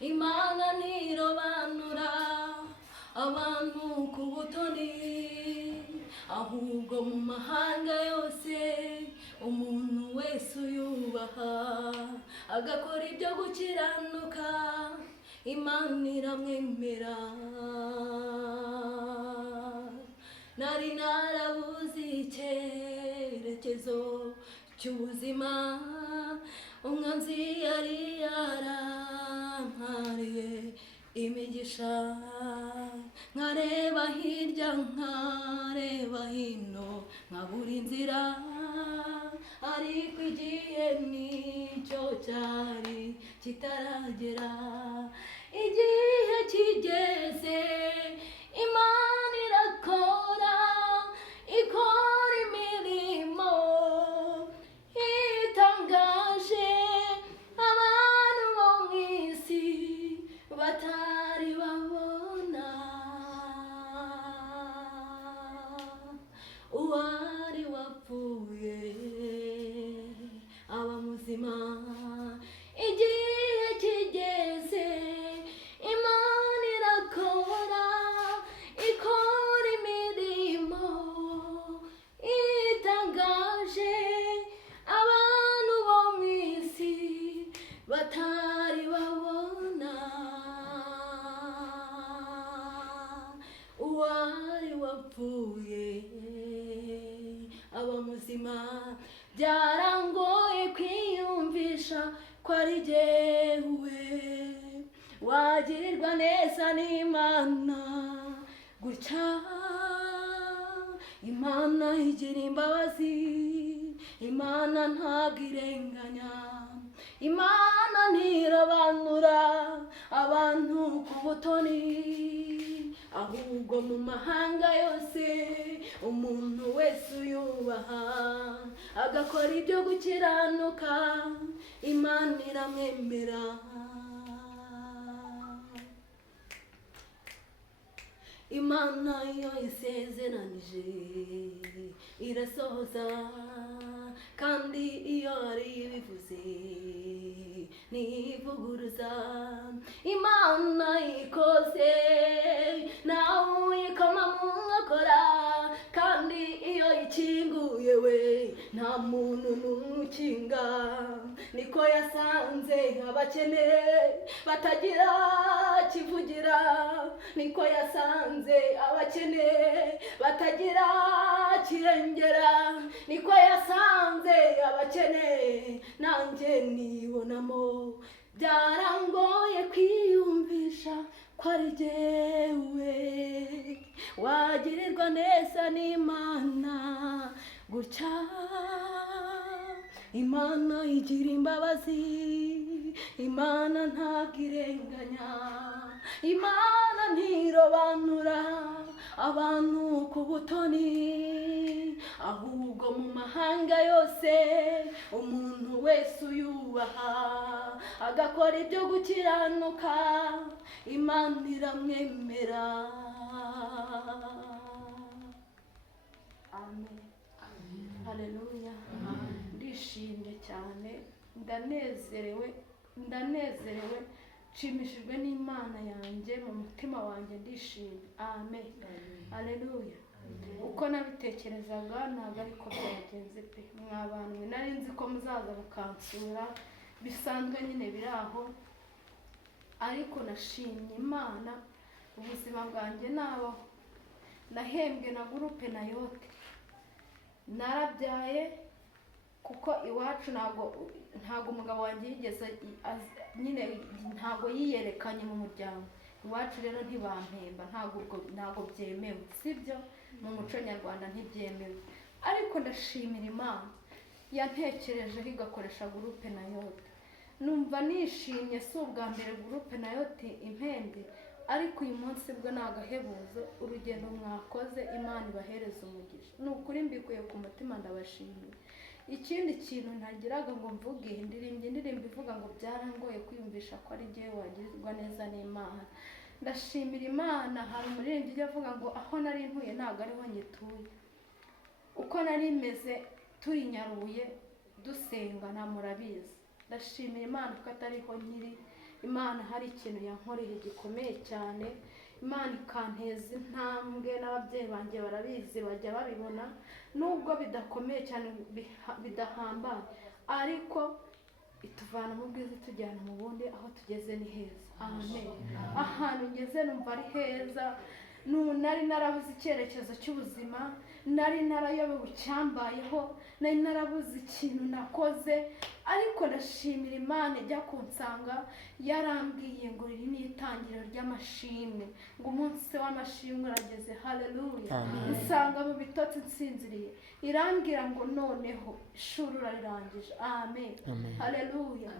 Imana ntirobanura abantu ku butoni, ahubwo mu mahanga yose umuntu wese uyubaha agakora ibyo gukiranuka, Imana iramwemera. Nari narabuze icyerekezo cy'ubuzima, umwanzi yari yarampariye imigisha, nkareba hirya nkareba hino nkabura inzira, ariko igihe nicyo cyari kitaragera. Igihe kigeze Imana irakora, ikora imirimo itangaje, abantu bo mu isi batari babona. Uwari wapfuye aba muzima. Igihe kigeze Imana irakora, ikora imirimo itangaje, abantu bo mu isi batari babona. Uwari wapfuye aba muzima. Byarangoye kwiyumvisha ko ari jyewe wagirirwa neza n'Imana gutya. Imana igira imbabazi, Imana ntabwo irenganya, Imana ntirobanura abantu ku butoni, ahubwo mu mahanga yose umuntu wese uyubaha agakora ibyo gukiranuka, Imana iramwemera. Imana iyo isezeranije irasohoza, kandi iyo ari ibivuze ntivuguruza. Imana ikoze nawe uyikoma mu nkokora, kandi iyo ikinguye we nta muntu n'umwe ukinga. Niko yasanze abakene batagira kivugira, niko yasanze abakene batagira kirengera, niko yasanze abakene nanjye nibonamo. Byarangoye kwiyumvisha ko ari jyewe wagirirwa neza n'Imana gutya. Imana igira imbabazi, Imana ntabwo irenganya, Imana ntirobanura abantu ku butoni, ahubwo mu mahanga yose umuntu wese uyubaha agakora ibyo gukiranuka, Imana iramwemera. Amen. Haleluya. Ndishimye cyane, ndanezerewe, nshimishijwe n'Imana yanjye mu mutima wanjye, ndishimye. Amen. Haleluya. Uko nabitekerezaga ntabwo ariko byagenze pe. Mwabantu mwe nari nzi ko muzaza mukansura bisanzwe nyine biri aho, ariko nashimye Imana ubuzima bwanjye nabaho. Nahembwe na gurupe Nayote, narabyaye kuko iwacu ntago umugabo wanjye yigeze nyine ntago yiyerekanye mu muryango. Iwacu rero ntibampemba, ntago byemewe, sibyo? Mu muco nyarwanda ntibyemewe. Ariko ndashimira Imana yantekerejeho igakoresha gurupe Nayote. Numva nishimye, si ubwa mbere gurupe Nayote impende, ariko uyu munsi bwo ni agahebuzo. Urugendo mwakoze Imana ibahereza umugisha, ni ukuri mbikuye ku mutima, ndabashimiye. Ikindi kintu ntagiraga ngo mvuge, indirimbo ivuga ngo byarangoye kwiyumvisha ko ari jyewe wagirirwa neza n'Imana. Ndashimira Imana. Hari umuririmbyi ujya avuga ngo aho nari ntuye ntabwo ariho ngituye. Uko nari meze turi Nyarubuye dusenga, nta murabizi. Ndashimira Imana ko atariho nkiri, Imana hari ikintu yankoreye gikomeye cyane, Imana ikanteza intambwe, n'ababyeyi banjye barabizi bajya babibona, nubwo bidakomeye cyane bidahambaye, ariko ituvana mu bwiza itujyana mu bundi, aho tugeze ni heza. Amen. Ahantu ngeze numva ari heza, nari narabuze icyerekezo cy'ubuzima, nari narayobewe icyambayeho, nari narabuze ikintu nakoze, ariko ndashimira Imana ijya kunsanga yarambwiye ngo iri ni itangiriro ry'amashimwe, ngo umunsi w'amashimwe urageze. Haleluya. Usanga mu bitotsi nsinziriye, irambwira ngo noneho ishuri urarirangije. Amen. Haleluya.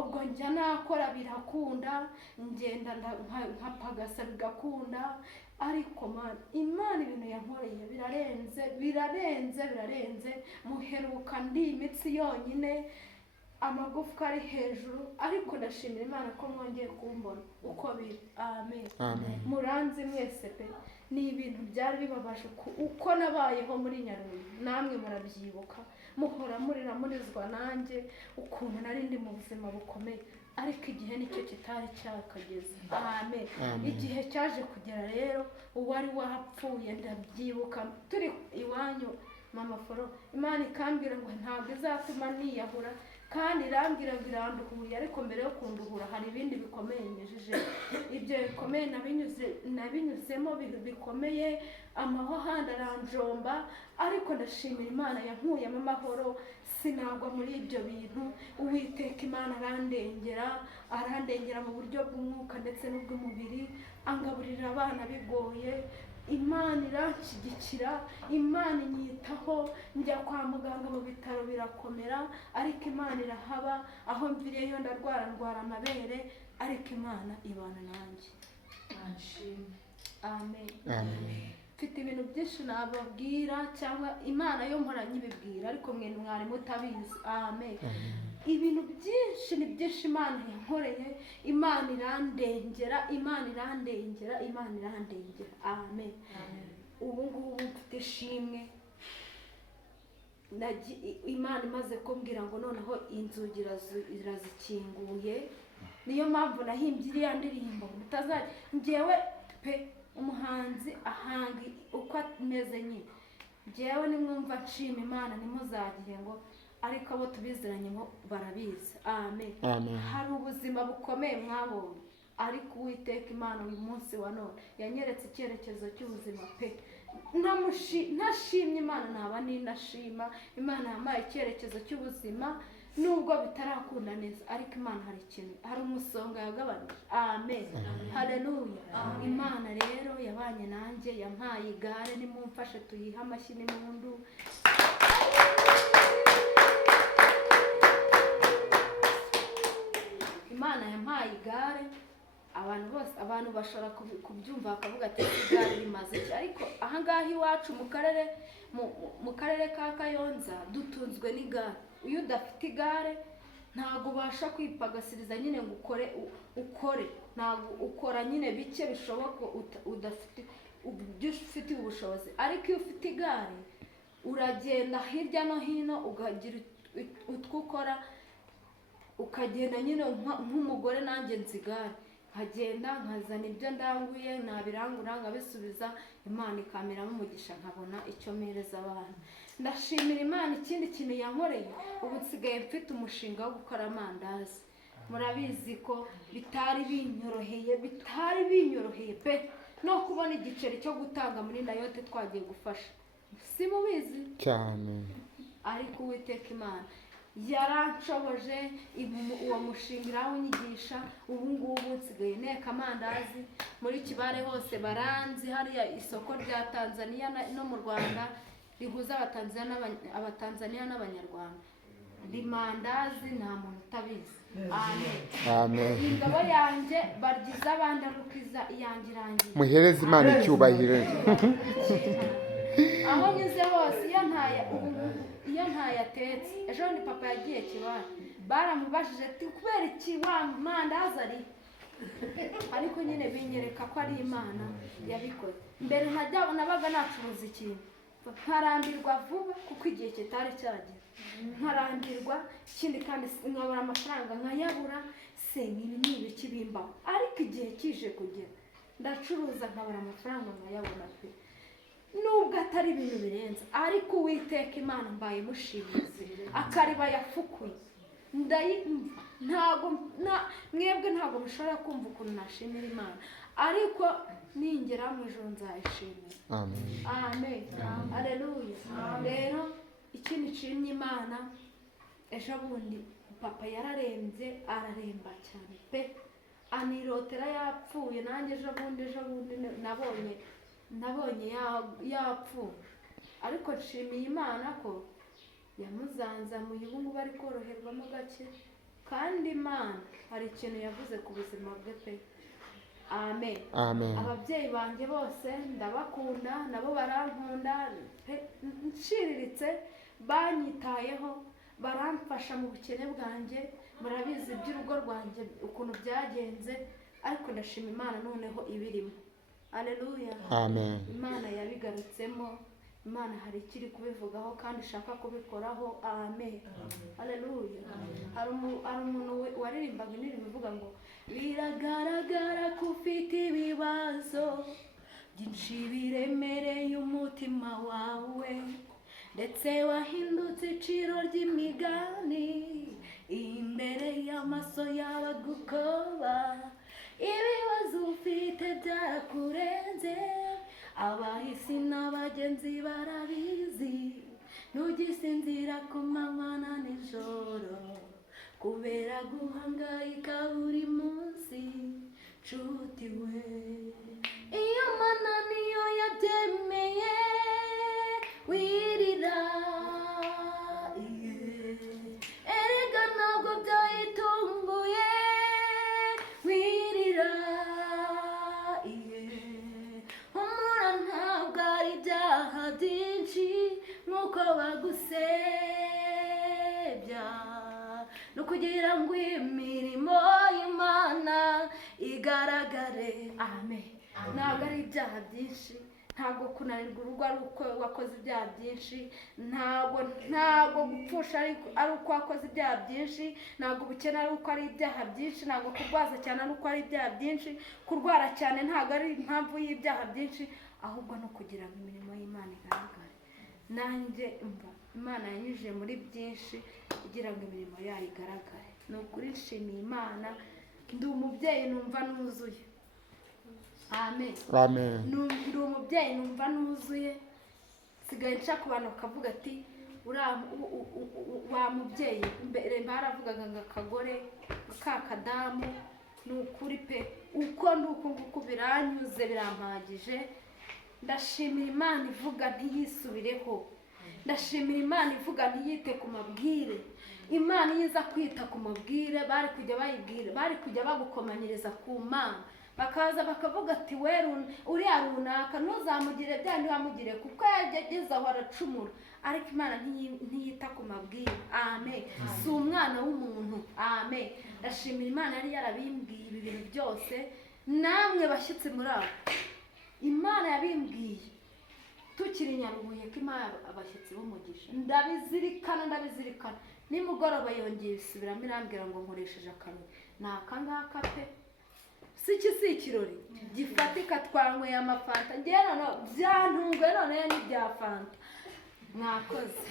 Ubwo njya nakora birakunda, ngenda nkapagasa bigakunda, ariko Imana ibintu yankoreye birarenze. Muheruka ndi imitsi yonyine, amagufwa ari hejuru, ariko ndashimira Imana ko mwongeye kumbona uko biri. Amen. Muranzi mwese pe, ni ibintu byari bibabaje uko nabayeho muri Nyaruguru, namwe murabyibuka, muhora murira murizwa nanjye ukuntu nari ndi mu buzima bukomeye, ariko igihe nicyo kitari cyakageze. Amen. Igihe cyaje kugera rero, uwari wapfuye ndabyibuka turi iwanyu mama Foro, Imana ikambwira ngo ntabwo izatuma niyahura, kandi irambwira ngo iranduhuye, ariko mbere yo kunduhura hari ibindi bikomeye ngejeje. Ibyo bikomeye nabinyuzemo bikomeye, amahanga aranjomba, ariko ndashimira Imana yankuyemo amahoro, sinagwa muri ibyo bintu. Uwiteka Imana arandengera mu buryo bw'umwuka ndetse n'ubw'umubiri, angaburira abana bigoye, Imana iranshyigikira, Imana inyitaho, njya kwa muganga mu bitaro birakomera, ariko Imana irahaba. Aho mviriyeyo ndwara amabere, ariko Imana ibana nanjye. Amen. Mfite ibintu byinshi nababwira, cyangwa Imana yo mporanye ibibwira, ariko mwe mwari mutabizi. Amen. Ibintu byinshi ni byinshi Imana yankoreye, Imana irandengera. Amen. Ubu ngubu mfite ishimwe, Imana imaze kumbwira ngo noneho inzugi irazikinguye. Niyo mpamvu nahimbye iriya ndirimbo, mutazajya njyewe pe, umuhanzi ahanga uko ameze nyine, njyewe nimwumva nshima Imana ntimuzagire ngo ariko abo tubiziranye ngo barabizi. Amen. Hari ubuzima bukomeye mwabonye, ariko Uwiteka Imana uyu munsi wa none yanyeretse icyerekezo cy'ubuzima pe. Ntashimye Imana naba ninashima. Imana yampaye icyerekezo cy'ubuzima, nubwo bitarakunda neza, ariko Imana hari ikintu, hari umusonga yagabanije. Amen. Haleluya. Imana rero yabanye nanjye, yampaye igare, nimumfashe tuyihe amashyi n'impundu. Imana yampaye igare. Abantu bashobora kubyumva bakavuga ati igare rimaze iki, ariko ahangaha iwacu mu karere ka Kayonza dutunzwe n'igare. Iyo udafite igare ntabwo ubasha kwipagasiriza nyine ngo ukore, ntabwo ukora nyine bike bishoboka udafite ubushobozi, ariko iyo ufite igare uragenda hirya no hino ukagira utwo ukora, ukagenda nyine nk'umugore. Nanjye nzi igare, nkagenda nkazana ibyo ndanguye, nabirangura nkabisubiza, Imana ikameramo umugisha, nkabona icyo mpereza abantu. Ndashimira Imana ikindi kintu yankoreye, ubu nsigaye mfite umushinga wo gukora amandazi. Murabizi ko bitari binyoroheye pe, no kubona igiceri cyo gutanga muri Nayote twagiye gufasha, si mubizi cyane, ariko Uwiteka Imana yaranshoboje. Uwo mushinga irawunyigisha, ubu ngubu nsigaye nteka amandazi muri Kibare hose baranzi. Hariya isoko rya Tanzania no mu Rwanda rihuza abatanzania n'abanyarwanda, rimandazi nta muntu utabizi. Amen. Ingabo yanjye baryiza abandi, arukiza iyanjye irangiye. Muhereze Imana icyubahiro. Aho nyuze hose iyo ntayatetse, ejo ni papa yagiye Kibare, baramubajije ati kubera iki wa mandazi ari, ariko nyine binyereka ko ari Imana yabikoze. Mbere nabaga nacuruza ikintu nkarambirwa vuba kuko igihe kitari cyagera. nkarangirwa ikindi kandi nkabura amafaranga nkayabura se ibi ni ibiki bimbaho ariko igihe kije kugera ndacuruza nkabura amafaranga nkayabona pe nubwo atari ibintu birenze ariko Uwiteka Imana mbaye mushimize akariba yafukuye ntabwo mwebwe ntabwo mushobora kumva ukuntu nashimira Imana ariko ningera mu ijoro nzayishimira. Amen. Haleluya. Rero ikindi nshimye Imana, ejo bundi papa yararembye araremba cyane pe anirotera yapfuye, nanjye ejo bundi nabonye yapfuye, ariko nshimiye Imana ko yamuzanzamuye ubu ngubu ari koroherwamo gake, kandi Imana hari ikintu yavuze ku buzima bwe pe. Amen. Ababyeyi banjye bose ndabakunda, nabo barankunda nciriritse, banyitayeho, baramfasha mu bukene bwanjye, murabizi iby'urugo rwanjye ukuntu byagenze, ariko ndashima Imana noneho ibirimo. Haleluya. Imana yabigarutsemo, Imana hari ikiri kubivugaho kandi ishaka kubikoraho. Amen. Haleluya. Hari umuntu waririmbaga indirimbo ivuga ngo biragaragara ko ufite ibibazo byinshi biremereye umutima wawe, ndetse wahindutse iciro ry'imigani imbere y'amaso y'abagukoba. Ibibazo ufite byarakurenze, abahisi n'abagenzi barabizi, ntugisinzira ku manywa na nijoro kubera guhangayika buri munsi. Nshuti we, iyo Mana niyo yabyemeye wirira, erega ntabwo byayitunguye wirira, humura ntabwo ari ibyaha byinshi nk'uko bagusebya, no kugira ngo imirimo y'Imana igaragare. Amen. Ntabwo ari ibyaha byinshi, ntabwo kunanirwa urugo ari uko wakoze ibyaha byinshi, ntabwo gupfusha ari uko wakoze ibyaha byinshi, ntabwo ubukene ari uko ari ibyaha byinshi, ntabwo kurwaza cyane ari uko ari ibyaha byinshi, kurwara cyane ntabwo ari impamvu y'ibyaha byinshi, ahubwo no kugira ngo imirimo y'Imana igaragare. Nanjye Imana yanyujije muri byinshi kugira ngo imirimo yayo igaragare. Ni ukuri nshimiye Imana, ndi umubyeyi numva nuzuye. Amen. Ndi umubyeyi numva nuzuye, sigaye nca ku bantu bakavuga ati wa mubyeyi, mbere baravugaga ngo akagore k'akadamu. Ni ukuri pe, uko nguko biranyuze birampagije. Ndashimira Imana ivuga ntiyisubireho, ndashimira Imana ivuga ntiyite ku mabwire. Imana iyo iza kwita ku mabwire bari kujya bagukomanyiriza ku Mana, bakaza bakavuga ati uriya runaka ntuzamugire bya ntiwamugire kuko yageze aho aracumura, ariko Imana ntiyita ku mabwire. Amen. Si umwana w'umuntu. Amen. Ndashimira Imana yari yarabimbwiye ibi bintu byose, namwe bashyitsi muri abo Imana yabimbwiye tukiri Nyarubuye ko Imana abashyitsi b'umugisha. Ndabizirikana nimugoroba yongeye isubiramo irambwira ngo nkoresheje akanwa. Ni akangaka pe, si ikirori gifatika, twanyweye amafanta, ngewe none byantunguye, none ni bya fanta. Mwakoze.